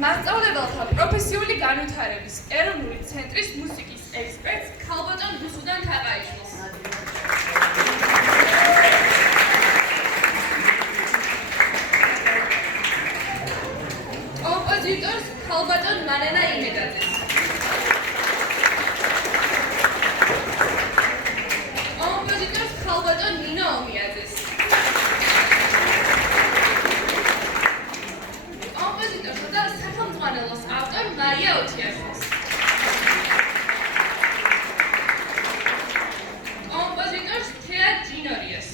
მასწავლებელთა პროფესიული განვითარების ეროვნული ცენტრის მუსიკის ექსპერტს ქალბატონ რუსუდან თაყაიშვილს. კომპოზიტორს ქალბატონ მანენა იმედაძეს. კომპოზიტორს ქალბატონ ნინო ომიაძეს. კომპოზიტორსა და სახელმძღვანელოს ავტორ მარია ოთიაშვილს. კომპოზიტორს თეა ჯინორიას.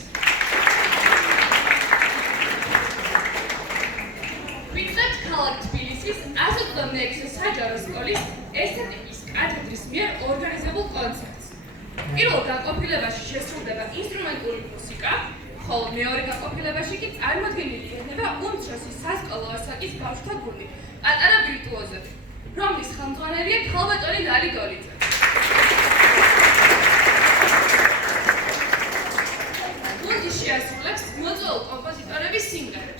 ვიწყებთ ქალაქ თბილისის 186 საჯარო სკოლის ესთეტიკის კათედრის მიერ ორგანიზებულ კონცერტს. პირველ განყოფილებაში შესრულდება ინსტრუმენტული მუსიკა, ხოლო მეორე განყოფილებაში კი წარმოდგენილი იქნება უმცროსი სასკოლო ასაკის ბავშვთა გუნდი, პატარა ვირტუოზები, რომლის ხელმძღვანელია ქალბატონი ლალი გოლიძე. გუნდი შეასრულებს მოწვეულ კომპოზიტორების სიმღერებს.